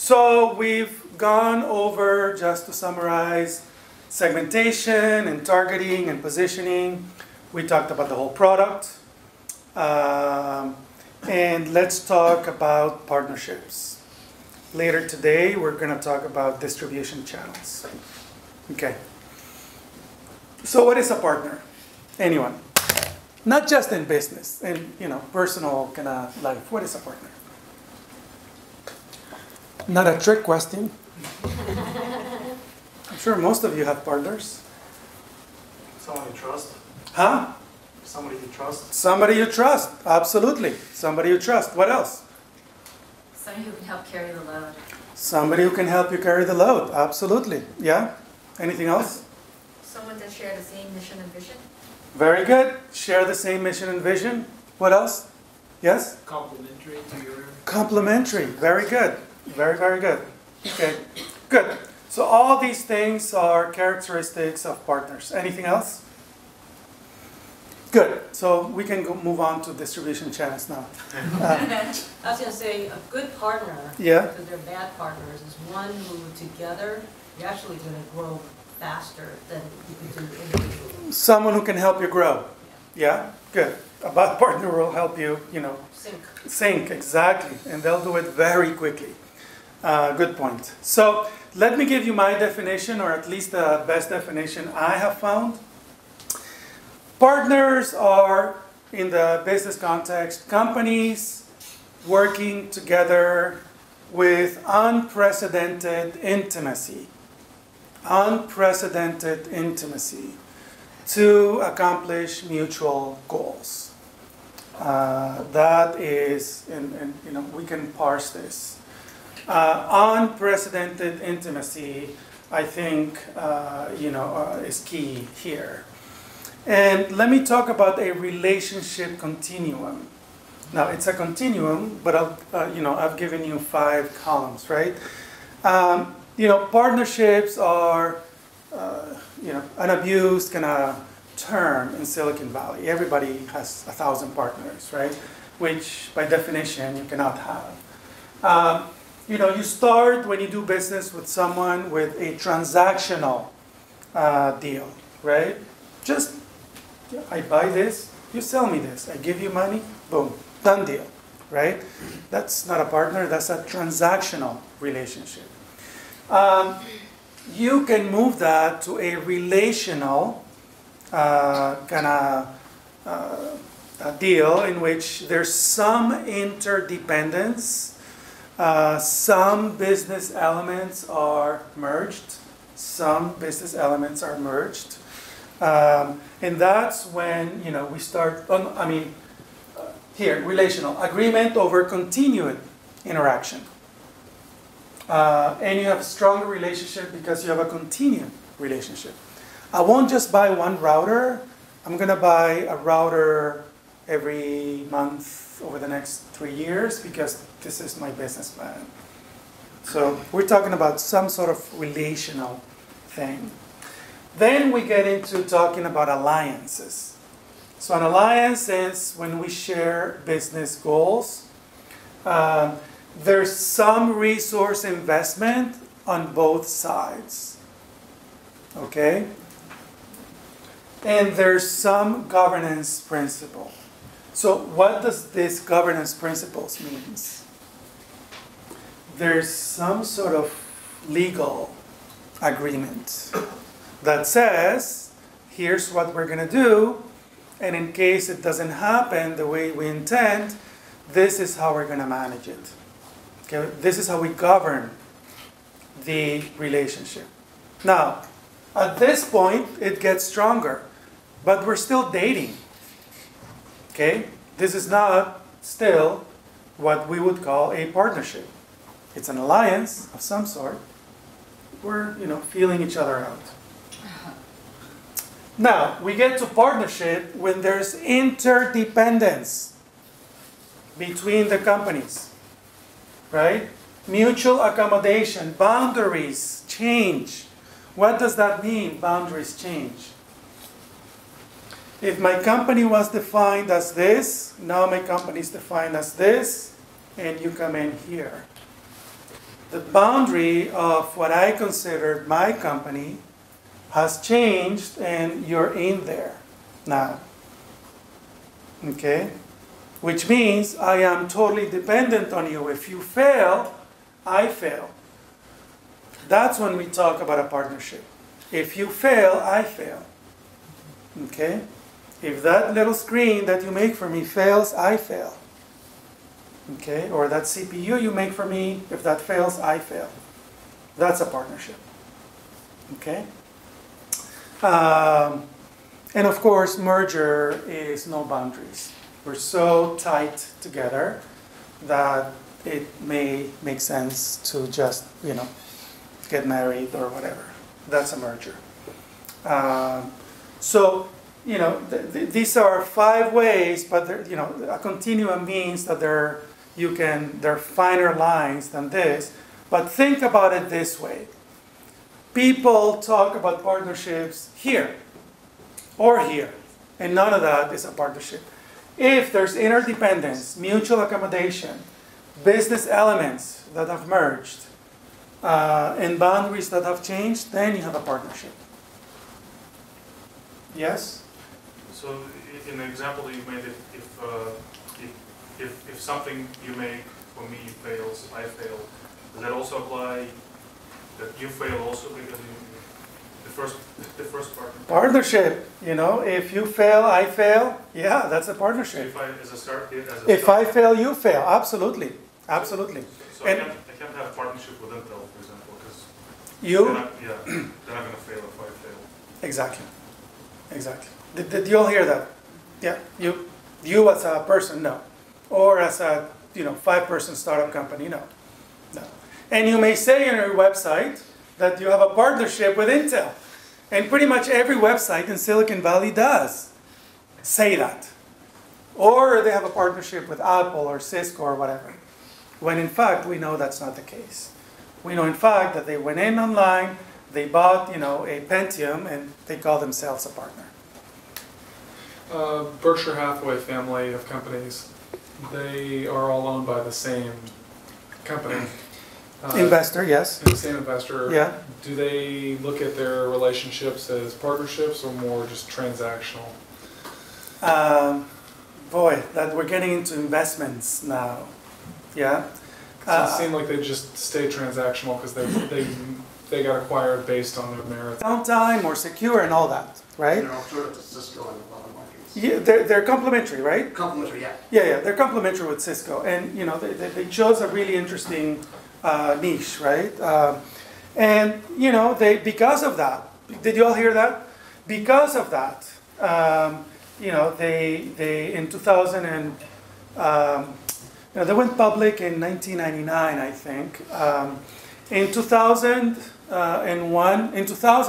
So we've gone over, just to summarize, segmentation and targeting and positioning. We talked about the whole product. And let's talk about partnerships. Later today, we're going to talk about distribution channels. Okay. So what is a partner? Anyone? Not just in business, in personal kind of life. What is a partner? Not a trick question. I'm sure most of you have partners. Someone you trust. Huh? Somebody you trust. Somebody you trust, absolutely. Somebody you trust. What else? Somebody who can help carry the load. Somebody who can help you carry the load, absolutely. Yeah? Anything else? Someone that share the same mission and vision. Very good. Share the same mission and vision. What else? Yes? Complementary to your... Complementary. Very good. Very, very good. Okay, good. So all these things are characteristics of partners. Anything else? Good. So we can move on to distribution channels now. I was going to say, a good partner, Yeah. because they're bad partners, is one who together, you're actually going to grow faster than you could do individually. Someone who can help you grow. Yeah? Good. A bad partner will help you, sync, exactly. And they'll do it very quickly. Good point. So let me give you my definition, or at least the best definition I have found. Partners are, in the business context, companies working together with unprecedented intimacy. Unprecedented intimacy to accomplish mutual goals. That is, and we can parse this. Unprecedented intimacy, I think, is key here. And let me talk about a relationship continuum. Now, it's a continuum, but I've given you 5 columns, right? Partnerships are, an abused kind of term in Silicon Valley. Everybody has 1,000 partners, right? Which, by definition, you cannot have. You start when you do business with someone with a transactional deal, right? Just, I buy this, you sell me this. I give you money, boom, done deal, right? That's not a partner, that's a transactional relationship. You can move that to a relational kind of deal in which there's some interdependence. Some business elements are merged. Some business elements are merged. And that's when, we start, here, relational. Agreement over continued interaction. And you have a stronger relationship because you have a continued relationship. I won't just buy one router. I'm going to buy a router every month over the next 3 years because this is my business plan. So we're talking about some sort of relational thing. Then we get into talking about alliances. So an alliance is when we share business goals. There's some resource investment on both sides. Okay? And there's some governance principle. So what does this governance principles means? There's some sort of legal agreement that says, here's what we're going to do, and in case it doesn't happen the way we intend, this is how we're going to manage it. Okay? This is how we govern the relationship. Now, at this point, it gets stronger, but we're still dating. Okay? This is not still what we would call a partnership. It's an alliance of some sort. We're, feeling each other out. Now, we get to partnership when there's interdependence between the companies, right? Mutual accommodation, boundaries change. What does that mean, boundaries change? If my company was defined as this, now my company is defined as this, and you come in here. the boundary of what I considered my company has changed and you're in there now. Okay? Which means I am totally dependent on you. If you fail, I fail. That's when we talk about a partnership. If you fail, I fail. Okay? If that little screen that you make for me fails, I fail. Okay? Or that CPU you make for me, if that fails, I fail. That's a partnership. Okay? And of course, merger is no boundaries. We're so tight together that it may make sense to just, get married or whatever. That's a merger. These are 5 ways, but a continuum means that there are finer lines than this. But think about it this way. People talk about partnerships here or here, and none of that is a partnership. If there's interdependence, mutual accommodation, business elements that have merged, and boundaries that have changed, then you have a partnership. Yes? So in the example that you made, if something you make for me fails, I fail, does that also apply that you fail also because the first partner? Partnership, if you fail, I fail, yeah, that's a partnership. If I fail, you fail, absolutely, absolutely. So I can't have a partnership with Intel, for example, because they're not going to fail if I fail. Exactly. Did you all hear that? Yeah, you as a person, no. Or as a 5-person startup company, no. And you may say on your website that you have a partnership with Intel. And pretty much every website in Silicon Valley does say that. Or they have a partnership with Apple or Cisco or whatever. When in fact, we know that's not the case. We know in fact that they went in online, they bought, a Pentium, and they call themselves a partner. Berkshire Hathaway family of companies, they are all owned by the same company. Investor, yes. The same investor. Yeah. Do they look at their relationships as partnerships or more just transactional? Boy, that we're getting into investments now. Yeah. So it seemed like they just stay transactional because they got acquired based on their merits. Downtime or secure and all that, right? They're alternative to Cisco in a lot of markets. Yeah, they're complementary, right? Complementary, yeah. Yeah, they're complementary with Cisco, and they chose a really interesting niche, right? And because of that, did you all hear that? Because of that, they in 2000 and they went public in 1999, I think. In 2000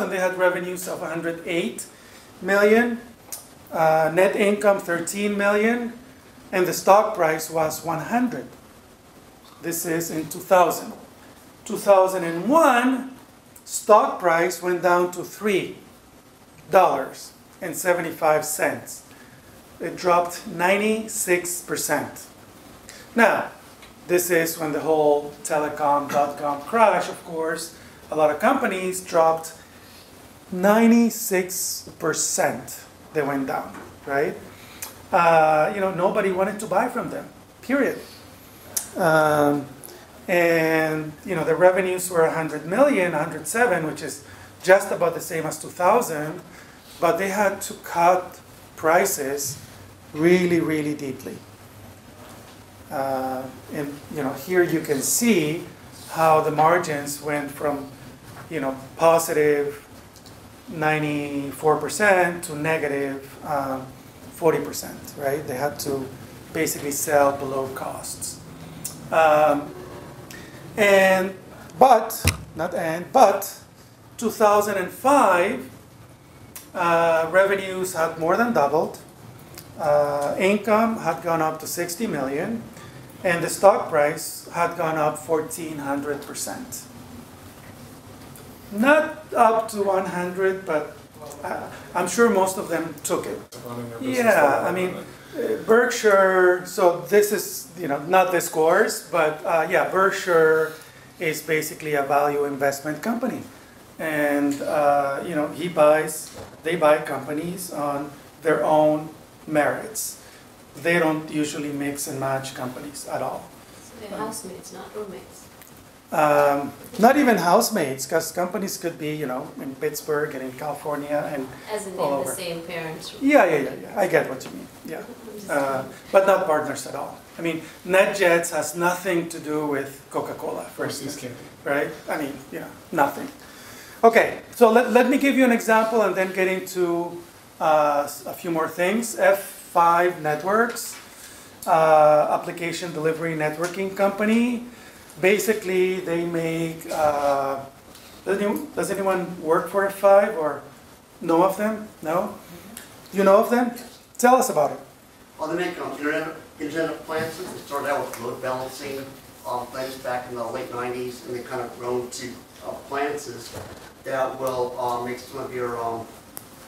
they had revenues of 108 million, net income 13 million, and the stock price was 100. This is in 2000. 2001, stock price went down to $3.75. It dropped 96%. Now, this is when the whole telecom.com crash, of course, a lot of companies dropped 96%. They went down, right? Nobody wanted to buy from them, period. And the revenues were 100 million, 107, which is just about the same as 2000, but they had to cut prices really, really deeply. And here you can see how the margins went from positive 94% to negative 40%, right? They had to basically sell below costs. But 2005, revenues had more than doubled. Income had gone up to 60 million, and the stock price had gone up 1,400%. Not up to 100, but I'm sure most of them took it. Yeah, I mean, Berkshire, so this is, not the scores, but Berkshire is basically a value investment company. And, they buy companies on their own merits. They don't usually mix and match companies at all. So they're housemates, not roommates. Not even housemates, because companies could be, in Pittsburgh and in California and As in they all have the over. same parents. Yeah. I get what you mean. Yeah. But not partners at all. I mean, NetJets has nothing to do with Coca-Cola, for instance, right? I mean, nothing. Okay, so let me give you an example and then get into a few more things. F5 Networks, application delivery networking company. Basically, they make, does anyone work for F5 or know of them? No? You know of them? Tell us about it. Well, they make internet appliances. They started out with load balancing things back in the late 90s, and they kind of grown to appliances that will make some of your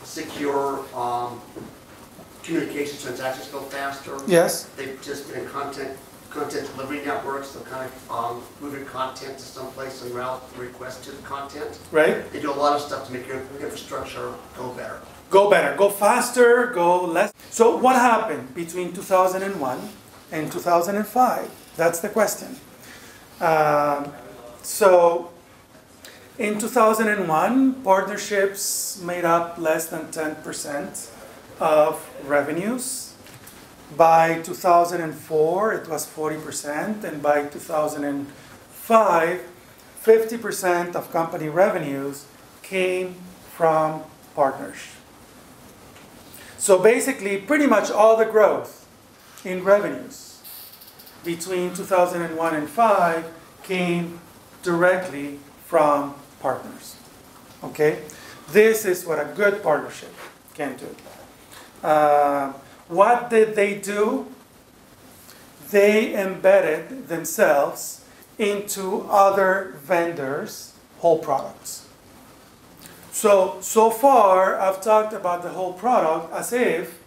secure communication transactions go faster. Yes. They participate in content delivery networks, so kind of move your content to someplace and route the request to the content. Right. They do a lot of stuff to make your infrastructure go better. Go better, go faster, go less. So what happened between 2001 and 2005? That's the question. So in 2001, partnerships made up less than 10% of revenues. By 2004, it was 40%, and by 2005, 50% of company revenues came from partners. So basically, pretty much all the growth in revenues between 2001 and 5 came directly from partners. Okay? This is what a good partnership can do. What did they do? They embedded themselves into other vendors' whole products. So far, I've talked about the whole product as if,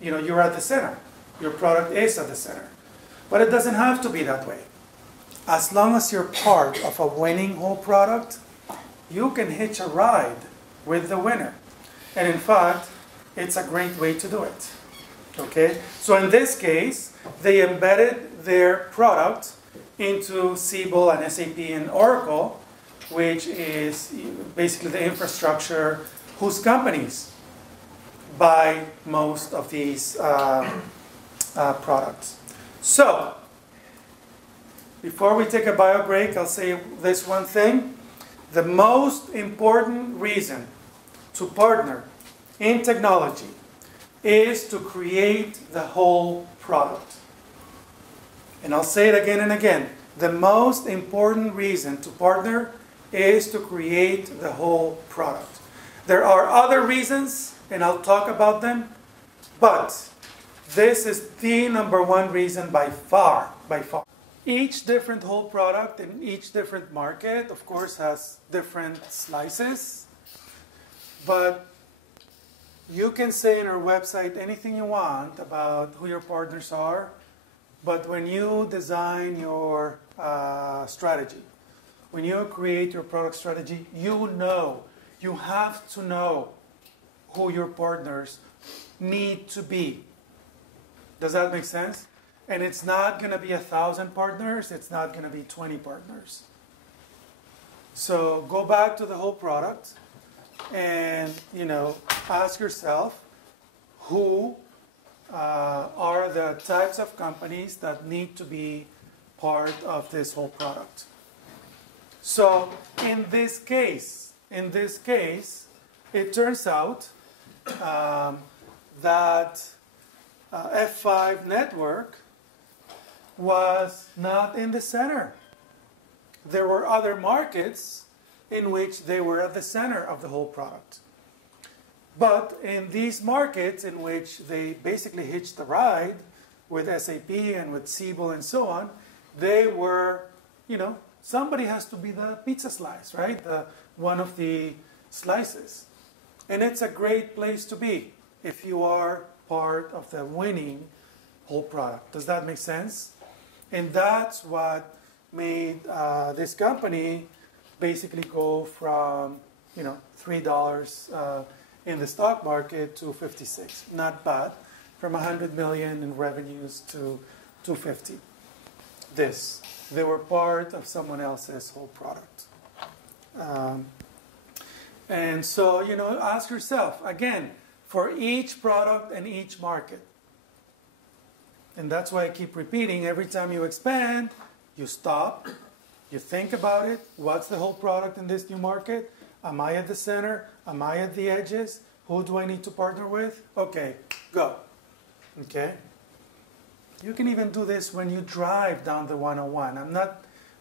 you're at the center. Your product is at the center. But it doesn't have to be that way. As long as you're part of a winning whole product, you can hitch a ride with the winner. And in fact, it's a great way to do it. Okay? So in this case, they embedded their product into Siebel and SAP and Oracle, which is basically the infrastructure whose companies buy most of these products. So, before we take a bio break, I'll say this one thing. The most important reason to partner in technology is to create the whole product. And I'll say it again and again. The most important reason to partner is to create the whole product. There are other reasons, and I'll talk about them, but this is the number one reason by far. Each different whole product in each different market, of course, has different slices, but you can say in our website anything you want about who your partners are, but when you design your strategy, when you create your product strategy, you have to know who your partners need to be. Does that make sense? And it's not going to be 1,000 partners, it's not going to be 20 partners. So go back to the whole product and, ask yourself who are the types of companies that need to be part of this whole product. So in this case, it turns out that F5 network was not in the center. There were other markets in which they were at the center of the whole product. But in these markets in which they basically hitched the ride with SAP and with Siebel and so on, they were, somebody has to be the pizza slice, right? One of the slices. And it's a great place to be if you are part of the winning whole product. Does that make sense? And that's what made this company basically go from, $3 in the stock market to 56. Not bad. From 100 million in revenues to 250. They were part of someone else's whole product. And so, ask yourself, again, for each product and each market. And that's why I keep repeating, every time you expand, you stop, you think about it. What's the whole product in this new market? Am I at the center? Am I at the edges? Who do I need to partner with? Okay, go. Okay? You can even do this when you drive down the 101.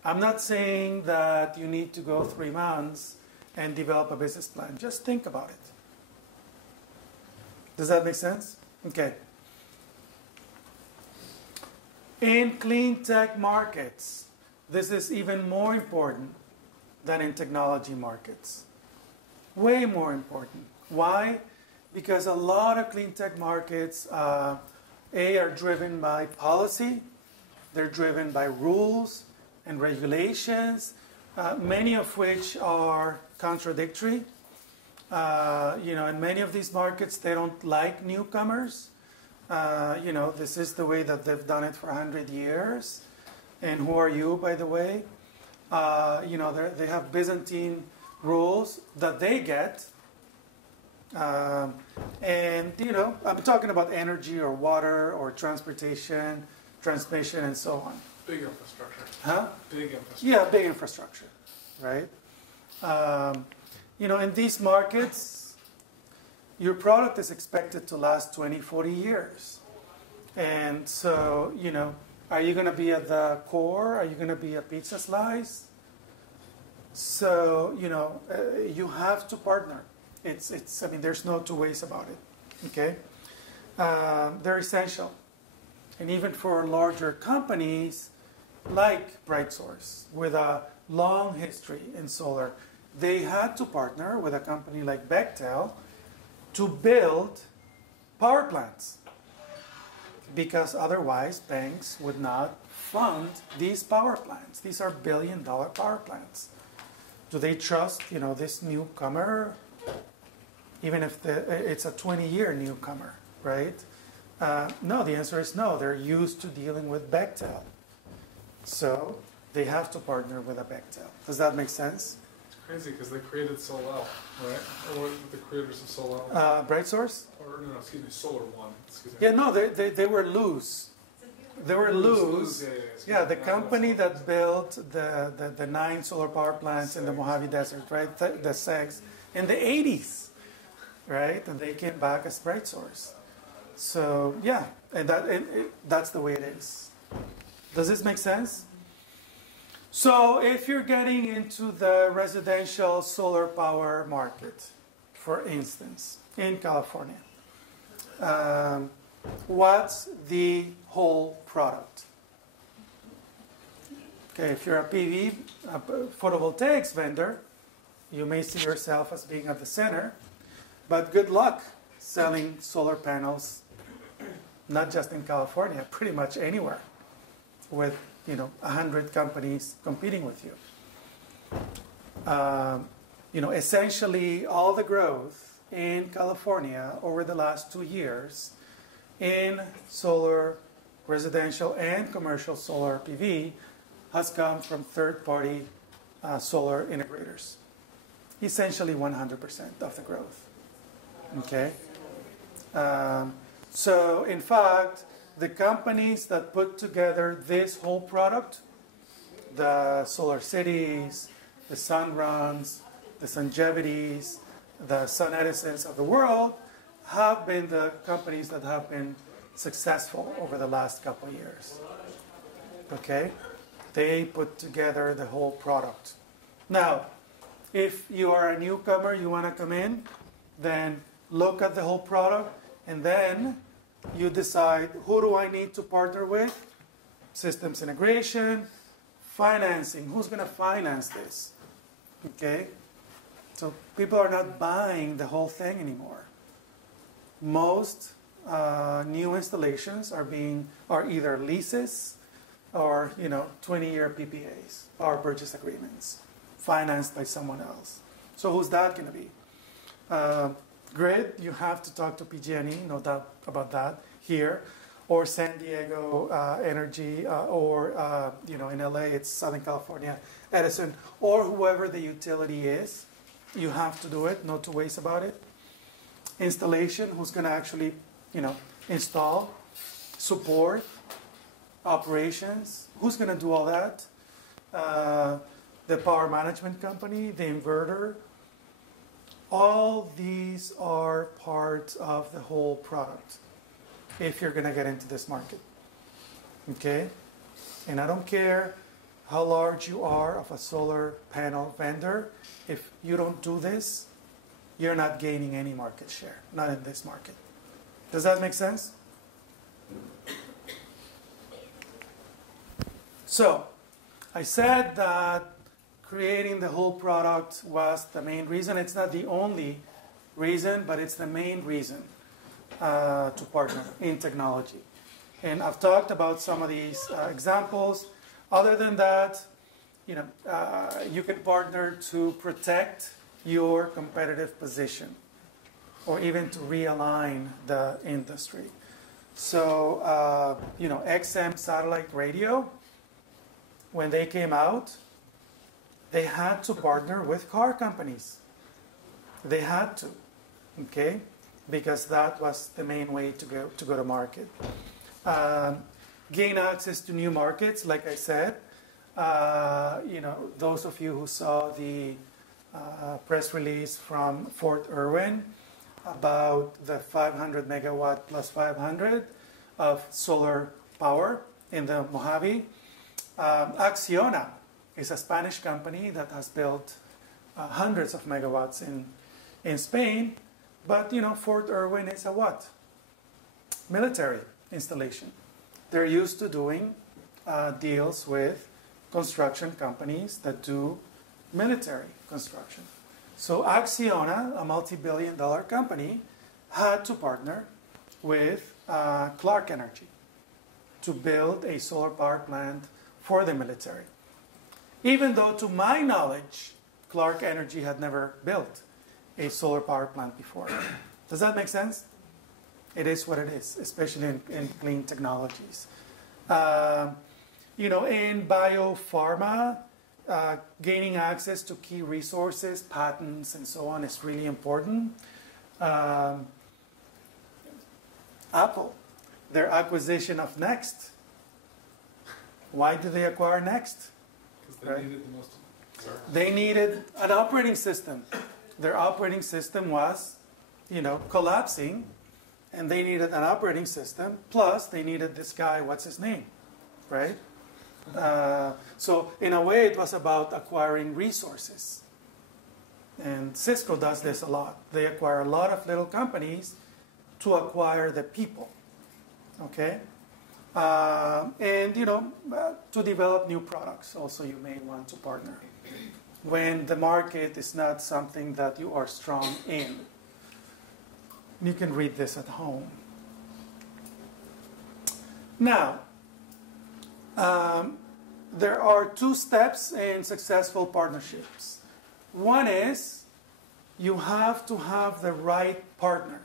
I'm not saying that you need to go 3 months and develop a business plan. Just think about it. Does that make sense? Okay. In clean tech markets, this is even more important than in technology markets. Way more important. Why? Because a lot of clean tech markets, are driven by policy, they're driven by rules and regulations, many of which are contradictory. In many of these markets, they don't like newcomers. This is the way that they've done it for 100 years. And who are you, by the way? They have Byzantine rules that they get. I'm talking about energy or water or transportation, transmission, and so on. Big infrastructure. Huh? Big infrastructure. Yeah, big infrastructure, right? In these markets, your product is expected to last 20, 40 years. And so, are you going to be at the core? Are you going to be a pizza slice? So, you have to partner. There's no two ways about it. Okay? They're essential. And even for larger companies like BrightSource, with a long history in solar, they had to partner with a company like Bechtel to build power plants. Because otherwise, banks would not fund these power plants. These are billion-dollar power plants. Do they trust, this newcomer? Even if it's a 20-year newcomer, right? No, the answer is no. They're used to dealing with Bechtel. So they have to partner with a Bechtel. Does that make sense? It's crazy because they created Solar, right? Or the creators of Solar. BrightSource? Or, no, excuse me, Solar One. Excuse me. Yeah, no, they were loose. They were loose. Yeah, the company that built the 9 solar power plants in the Mojave Desert, right? The SEGs, in the 80s. Right? And they came back as BrightSource. So, yeah, and that's the way it is. Does this make sense? So, if you're getting into the residential solar power market, for instance, in California, what's the whole product? Okay, if you're a photovoltaics vendor, you may see yourself as being at the center. But good luck selling solar panels, not just in California, pretty much anywhere, with 100 companies competing with you. Essentially all the growth in California over the last 2 years in solar, residential, and commercial solar PV has come from third-party solar integrators. Essentially 100% of the growth. Okay? So, in fact, the companies that put together this whole product, the Solar Cities, the Sunruns, the Sungevities, the Sun Edisons of the world, have been the companies that have been successful over the last couple of years. Okay? They put together the whole product. Now, if you are a newcomer, you want to come in, then look at the whole product, and then you decide, who do I need to partner with? Systems integration, financing. Who's going to finance this? Okay? So people are not buying the whole thing anymore. Most new installations are either leases, or 20-year PPAs, power purchase agreements, financed by someone else. So who's that going to be? Grid, you have to talk to PG&E, no doubt about that, here, or San Diego Energy, or in LA, it's Southern California, Edison, or whoever the utility is. You have to do it, no two ways about it. Installation, who's going to actually, install, support, operations, who's going to do all that? The power management company, the inverter. All these are part of the whole product if you're going to get into this market. Okay? And I don't care how large you are of a solar panel vendor. If you don't do this, you're not gaining any market share, not in this market. Does that make sense? So, I said that creating the whole product was the main reason. It's not the only reason, but it's the main reason to partner in technology. And I've talked about some of these examples. Other than that, you can partner to protect your competitive position or even to realign the industry. So, XM satellite radio, when they came out, they had to partner with car companies. They had to, okay? Because that was the main way to go to market. Gain access to new markets, like I said. Those of you who saw the press release from Fort Irwin about the 500 megawatt plus 500 of solar power in the Mojave. Acciona is a Spanish company that has built hundreds of megawatts in Spain. But, Fort Irwin is a what? Military installation. They're used to doing deals with construction companies that do military construction. So Acciona, a multi-billion-dollar company, had to partner with Clark Energy to build a solar power plant for the military. Even though, to my knowledge, Clark Energy had never built a solar power plant before. Does that make sense? It is what it is, especially in clean technologies. In biopharma, gaining access to key resources, patents, and so on is really important. Apple, their acquisition of Next. Why did they acquire Next? Because they needed the most. They needed an operating system. Their operating system was, collapsing, and they needed an operating system. Plus, they needed this guy. What's his name, right? So, in a way, it was about acquiring resources. And Cisco does this a lot. They acquire a lot of little companies to acquire the people. Okay. To develop new products, also you may want to partner when the market is not something that you are strong in. You can read this at home. Now, there are two steps in successful partnerships. One is you have to have the right partner.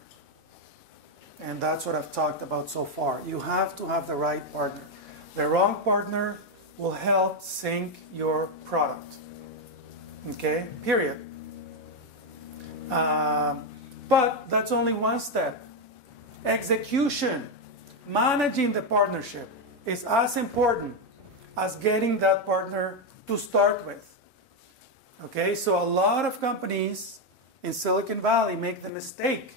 And that's what I've talked about so far. You have to have the right partner. The wrong partner will help sink your product. Okay? Period. But that's only one step. Execution, managing the partnership, is as important as getting that partner to start with. Okay? So a lot of companies in Silicon Valley make the mistake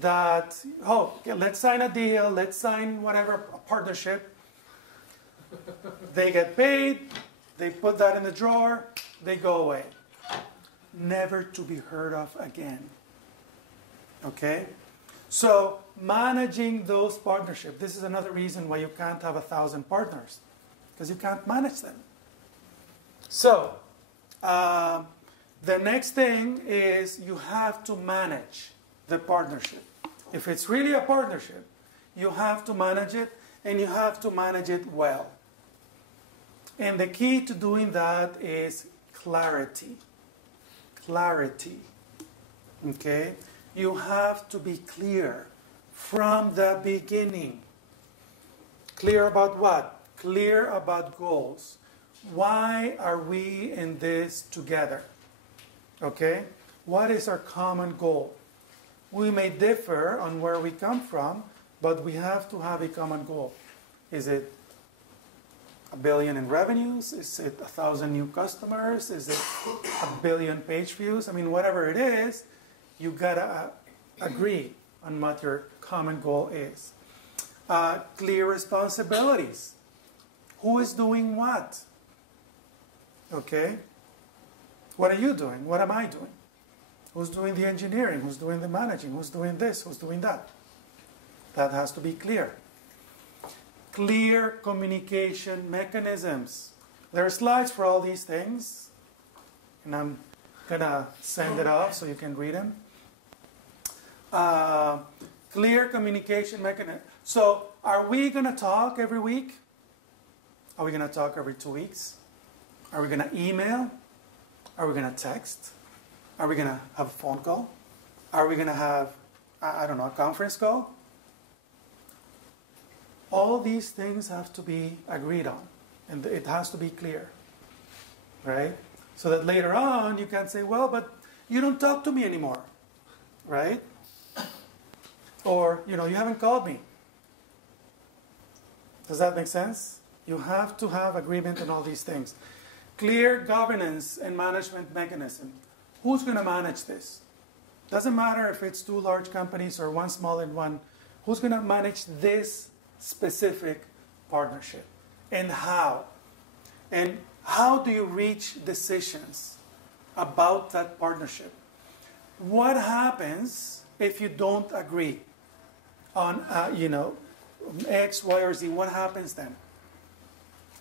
that, let's sign a deal, let's sign whatever, a partnership. They get paid, they put that in the drawer, they go away. Never to be heard of again. Okay? So, managing those partnerships, this is another reason why you can't have 1,000 partners, because you can't manage them. So, the next thing is you have to manage the partnership. If it's really a partnership, you have to manage it, and you have to manage it well. And the key to doing that is clarity. Clarity. Okay? You have to be clear from the beginning. Clear about what? Clear about goals. Why are we in this together? Okay? What is our common goal? We may differ on where we come from, but we have to have a common goal. Is it $1 billion in revenues? Is it 1,000 new customers? Is it 1 billion page views? I mean, whatever it is, you gotta agree on what your common goal is. Clear responsibilities. Who is doing what? Okay? What are you doing? What am I doing? Who's doing the engineering? Who's doing the managing? Who's doing this? Who's doing that? That has to be clear. Clear communication mechanisms. There are slides for all these things, and I'm going to send it off so you can read them. Clear communication mechanism. So, are we going to talk every week? Are we going to talk every 2 weeks? Are we going to email? Are we going to text? Are we going to have a phone call? Are we going to have, I don't know, a conference call? All these things have to be agreed on, and it has to be clear, right? So that later on you can say, well, but you don't talk to me anymore, right? Or, you haven't called me. Does that make sense? You have to have agreement on all these things. Clear governance and management mechanism. Who's going to manage this? Doesn't matter if it's 2 large companies or 1 small and 1. Who's going to manage this specific partnership? And how? And how do you reach decisions about that partnership? What happens if you don't agree on, X, Y, or Z? What happens then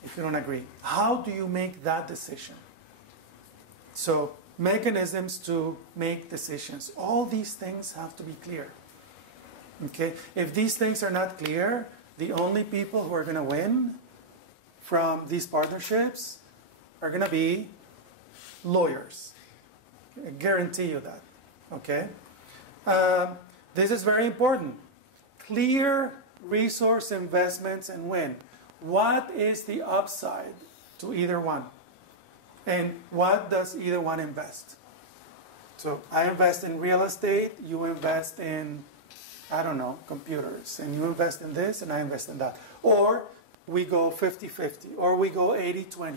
if you don't agree? How do you make that decision? So, mechanisms to make decisions. All these things have to be clear. Okay? If these things are not clear, the only people who are going to win from these partnerships are going to be lawyers. I guarantee you that. Okay? This is very important. Clear resource investments and win. What is the upside to either one? And what does either one invest? So I invest in real estate, you invest in, computers. And you invest in this, and I invest in that. Or we go 50-50, or we go 80-20.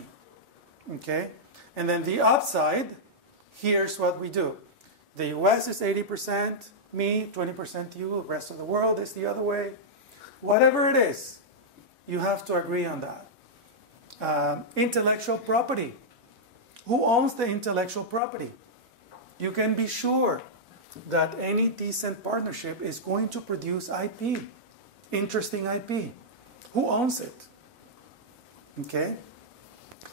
Okay? And then the upside, here's what we do. The US is 80%, me, 20% you, the rest of the world is the other way. Whatever it is, you have to agree on that. Intellectual property. Who owns the intellectual property? You can be sure that any decent partnership is going to produce IP, interesting IP. Who owns it? Okay?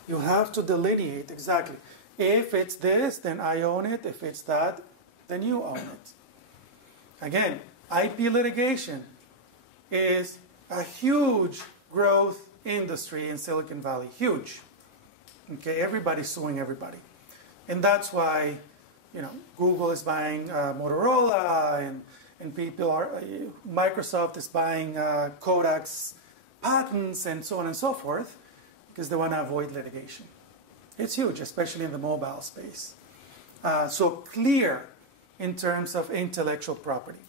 You have to delineate exactly. If it's this, then I own it. If it's that, then you own it. Again, IP litigation is a huge growth industry in Silicon Valley. Huge. Okay, everybody's suing everybody. And that's why, Google is buying Motorola, and people are, Microsoft is buying Kodak's patents, and so on and so forth, because they want to avoid litigation. It's huge, especially in the mobile space. So clear in terms of intellectual property.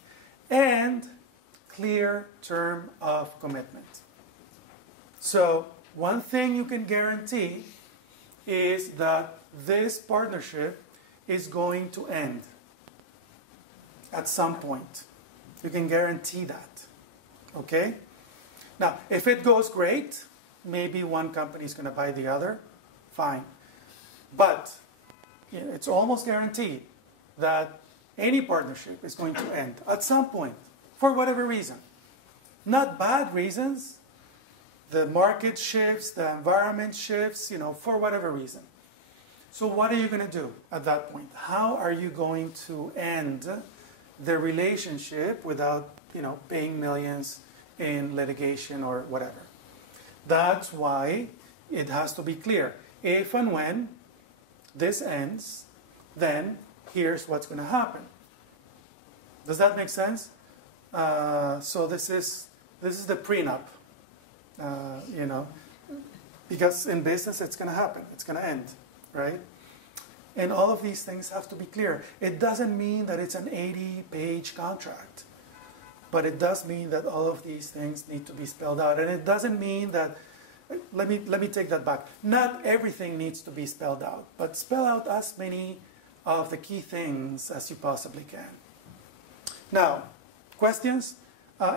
And clear term of commitment. So one thing you can guarantee is that this partnership is going to end at some point. You can guarantee that. Okay? Now, if it goes great, maybe one company is going to buy the other. Fine. But it's almost guaranteed that any partnership is going to end at some point, for whatever reason. Not bad reasons. The market shifts, the environment shifts, for whatever reason. So what are you going to do at that point? How are you going to end the relationship without, paying millions in litigation or whatever? That's why it has to be clear. If and when this ends, then here's what's going to happen. Does that make sense? So this is the prenup, because in business it's going to happen. It's going to end, right? And all of these things have to be clear. It doesn't mean that it's an 80-page contract, but it does mean that all of these things need to be spelled out. And it doesn't mean that, let me take that back. Not everything needs to be spelled out, but spell out as many of the key things as you possibly can. Now, questions?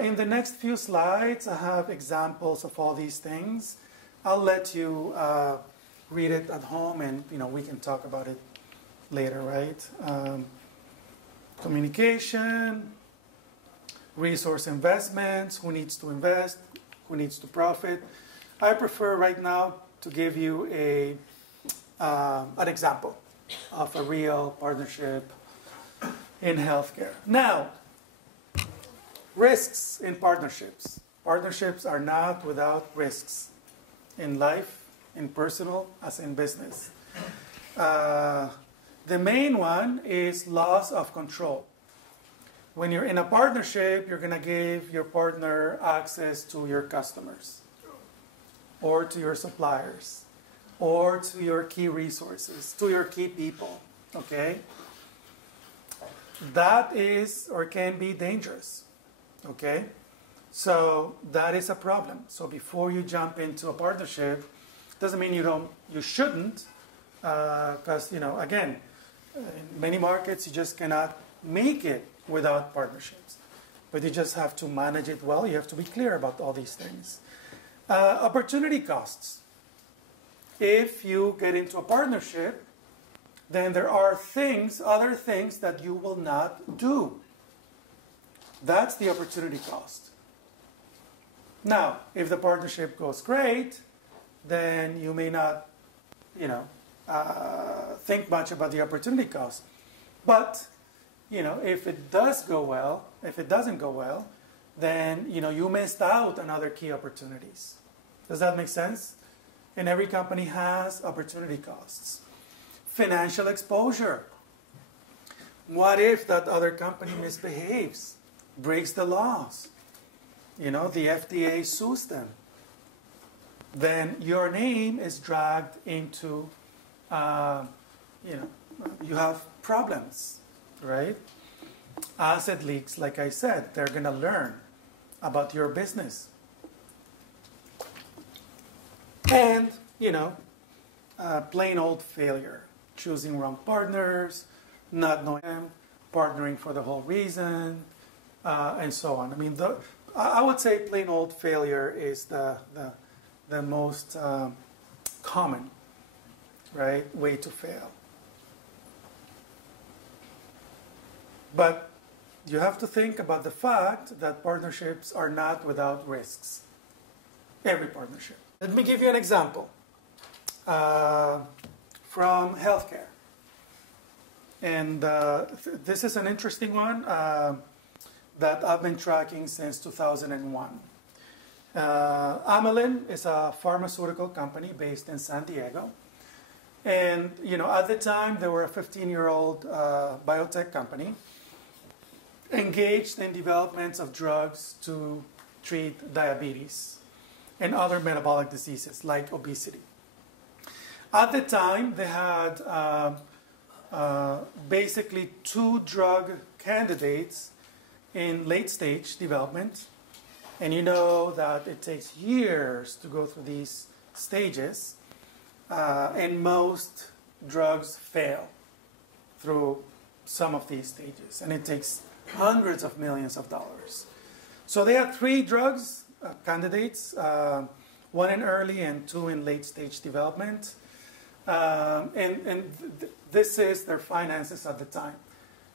In the next few slides, I have examples of all these things. I'll let you read it at home, and we can talk about it later, right? Communication, resource investments, who needs to invest, who needs to profit. I prefer right now to give you an example of a real partnership in healthcare. Now, risks in partnerships. Partnerships are not without risks in life, in personal, as in business. The main one is loss of control. When you're in a partnership, you're going to give your partner access to your customers, or to your suppliers, or to your key resources, to your key people, okay? That is or can be dangerous, okay? So that is a problem. So before you jump into a partnership, doesn't mean you shouldn't, because, again, in many markets you just cannot make it without partnerships. But you just have to manage it well. You have to be clear about all these things. Opportunity costs. If you get into a partnership, then there are other things that you will not do. That's the opportunity cost. Now, if the partnership goes great, then you may not, think much about the opportunity cost. But, if it does go well, if it doesn't go well, then, you missed out on other key opportunities. Does that make sense? And every company has opportunity costs. Financial exposure. What if that other company misbehaves, breaks the laws? The FDA sues them. Then your name is dragged into, you have problems, right? Asset leaks, like I said, they're going to learn about your business. And, plain old failure. Choosing wrong partners, not knowing them, partnering for the whole reason, and so on. I mean, I would say plain old failure is the most common, right, way to fail. But you have to think about the fact that partnerships are not without risks. Every partnership. Let me give you an example from healthcare. And this is an interesting one that I've been tracking since 2001. Amylin is a pharmaceutical company based in San Diego. And, at the time, they were a 15-year-old biotech company engaged in developments of drugs to treat diabetes and other metabolic diseases like obesity. At the time, they had basically 2 drug candidates in late-stage development. And you know that it takes years to go through these stages. And most drugs fail through some of these stages. And it takes hundreds of millions of dollars. So they had 3 drugs candidates, 1 in early and 2 in late-stage development. This is their finances at the time.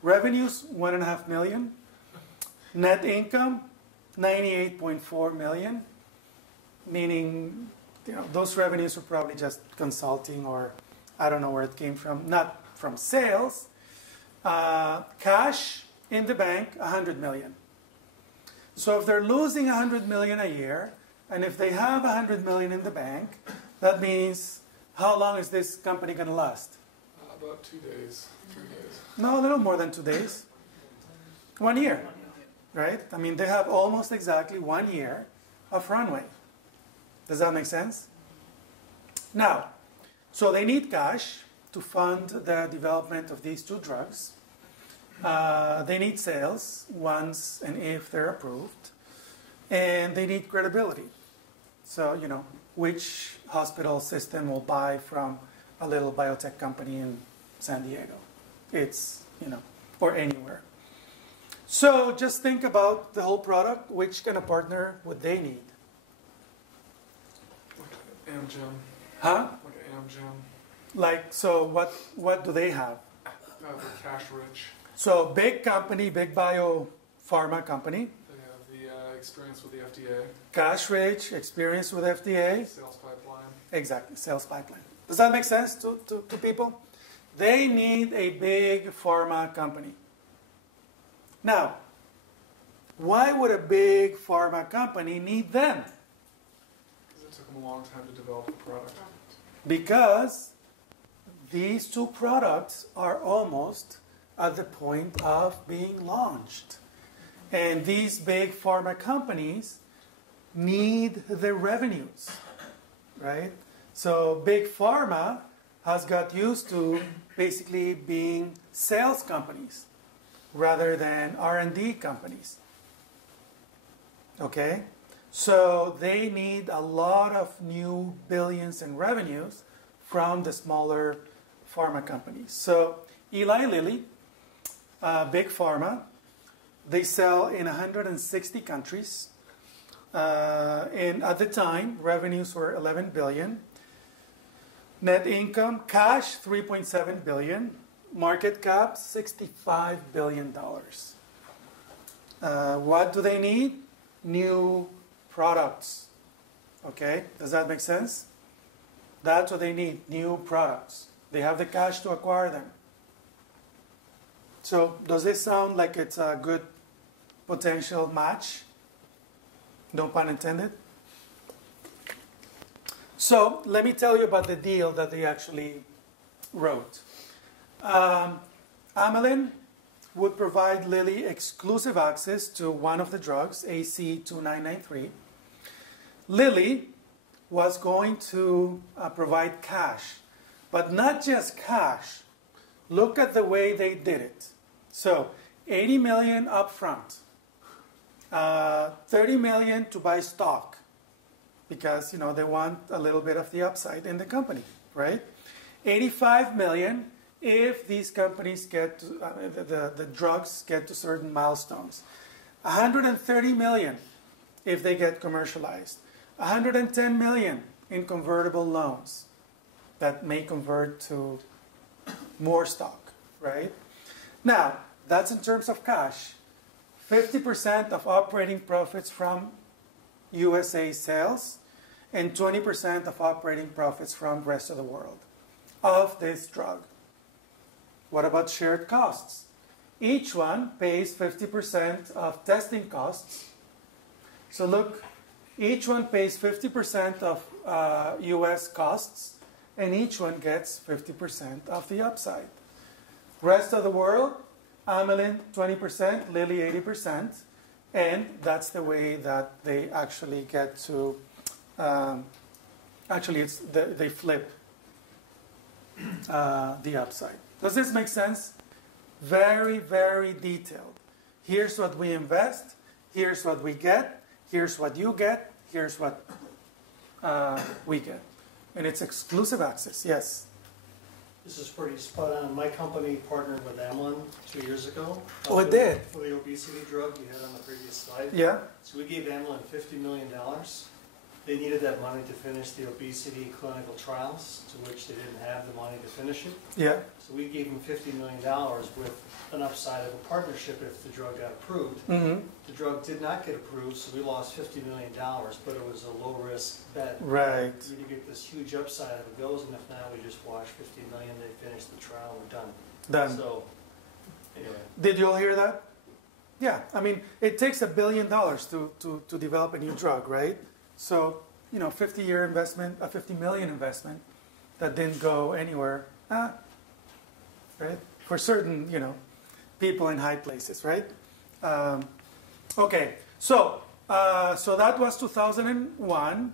Revenues, $1.5 million. Net income, $98.4 million. Meaning, those revenues were probably just consulting, or I don't know where it came from. Not from sales. Cash in the bank, $100 million. So if they're losing $100 million a year, and if they have $100 million in the bank, That means, how long is this company going to last? About 2 days, 3 days. No, a little more than 2 days. 1 year, right? I mean, they have almost exactly 1 year of runway. Does that make sense? Now, so they need cash to fund the development of these two drugs. They need sales once and if they're approved. And they need credibility. So, which hospital system will buy from a little biotech company in San Diego? It's, or anywhere. So just think about the whole product. Which kind of partner would they need? Like Amgen. Huh? Like Amgen. Like, so what do they have? They're cash rich. So big company, big biopharma company, They have the experience with the FDA. cash rich, experience with FDA. Sales pipeline. Exactly, sales pipeline. Does that make sense to people? They need a big pharma company. Now, why would a big pharma company need them? Because it took them a long time to develop the product. Because these two products are almost at the point of being launched. And these big pharma companies need the revenues, right? So big pharma has got used to basically being sales companies rather than R&D companies. Okay? So they need a lot of new billions in revenues from the smaller pharma companies. So Eli Lilly, big pharma, they sell in 160 countries. And at the time, revenues were 11 billion. Net income, cash, 3.7 billion. Market cap, $65 billion. What do they need? New products. Okay, does that make sense? That's what they need, new products. They have the cash to acquire them. So, does this sound like it's a good potential match? No pun intended. So, let me tell you about the deal that they actually wrote. Amylin would provide Lilly exclusive access to one of the drugs, AC2993. Lilly was going to provide cash, but not just cash. Look at the way they did it. So, 80 million upfront, 30 million to buy stock, because they want a little bit of the upside in the company, right? 85 million if these companies get to, the drugs get to certain milestones. 130 million if they get commercialized. 110 million in convertible loans that may convert to more stock, right? Now, that's in terms of cash. 50% of operating profits from USA sales and 20% of operating profits from the rest of the world of this drug. What about shared costs? Each one pays 50% of testing costs. So look, each one pays 50% of US costs, and each one gets 50% of the upside. Rest of the world, Amylin 20%, Lilly 80%, and that's the way that they actually get to, they flip the upside. Does this make sense? Very, very detailed. Here's what we invest, here's what we get, here's what you get, here's what we get. And it's exclusive access, yes. This is pretty spot on. My company partnered with Amylin 2 years ago. Oh, it did? For the obesity drug you had on the previous slide. Yeah. So we gave Amylin $50 million. They needed that money to finish the obesity clinical trials, to which they didn't have the money to finish it. Yeah. So we gave them $50 million with an upside of a partnership if the drug got approved. Mm-hmm. The drug did not get approved, so we lost $50 million, but it was a low-risk bet. Right. We did get this huge upside if it goes, and if not, we just wash $50 million, they finish the trial, and we're done. Done. So, anyway. Did you all hear that? Yeah. I mean, it takes $1 billion to develop a new drug, right? So 50-year investment, a 50 million investment that didn't go anywhere, right? For certain, people in high places, right? Okay, so that was 2001.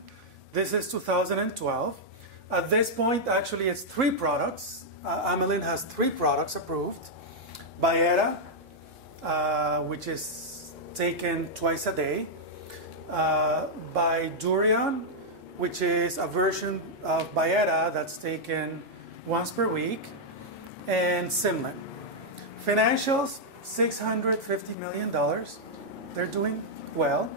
This is 2012. At this point, actually, it's 3 products. Amylin has 3 products approved. Byetta, which is taken twice a day. Bydurion, which is a version of Byetta that's taken once per week. And Simlin. Financials, $650 million. They're doing well.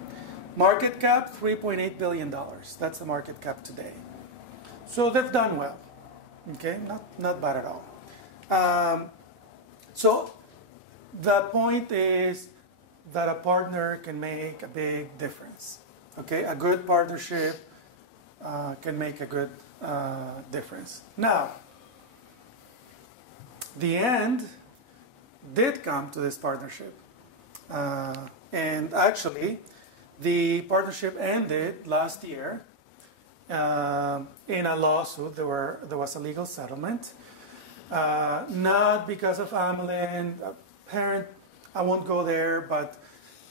Market cap, $3.8 billion. That's the market cap today. So they've done well. Okay, not bad at all. So the point is that a partner can make a big difference. Okay, a good partnership can make a good difference. Now, the end did come to this partnership. And actually, the partnership ended last year in a lawsuit. There was a legal settlement. Not because of Amylin. Parent, I won't go there, but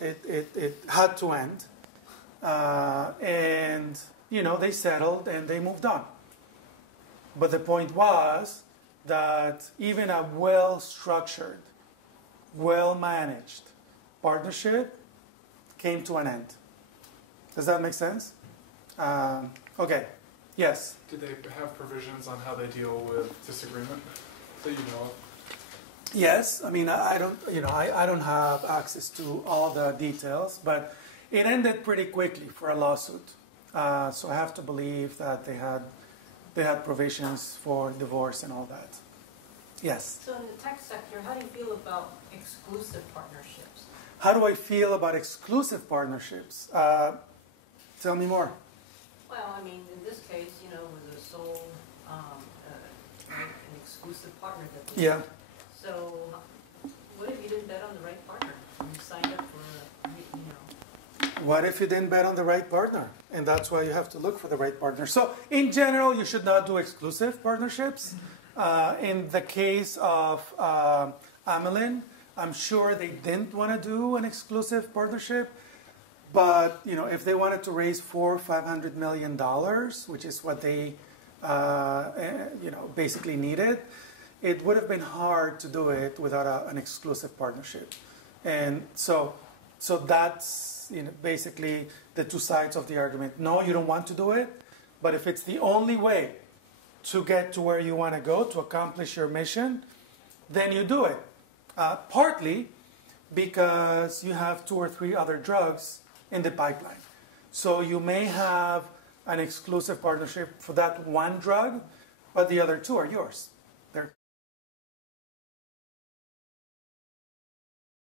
it had to end. And, they settled and they moved on. But the point was that even a well-structured, well-managed partnership came to an end. Does that make sense? Okay. Yes? Do they have provisions on how they deal with disagreement that you know of? Yes. I mean, I don't have access to all the details, but it ended pretty quickly for a lawsuit. So I have to believe that they had provisions for divorce and all that. Yes? So in the tech sector, how do you feel about exclusive partnerships? How do I feel about exclusive partnerships? Tell me more. Well, I mean, in this case, with a sole, an exclusive partner that they Yeah. So what if you didn't bet on the right partner? You signed up for, What if you didn't bet on the right partner? And that's why you have to look for the right partner. So in general, you should not do exclusive partnerships. In the case of Amylin, I'm sure they didn't want to do an exclusive partnership. But if they wanted to raise $500 million, which is what they basically needed, it would have been hard to do it without an exclusive partnership. And so that's basically the two sides of the argument. No, you don't want to do it, but if it's the only way to get to where you want to go to accomplish your mission, then you do it. Partly because you have 2 or 3 other drugs in the pipeline. So you may have an exclusive partnership for that one drug, but the other 2 are yours.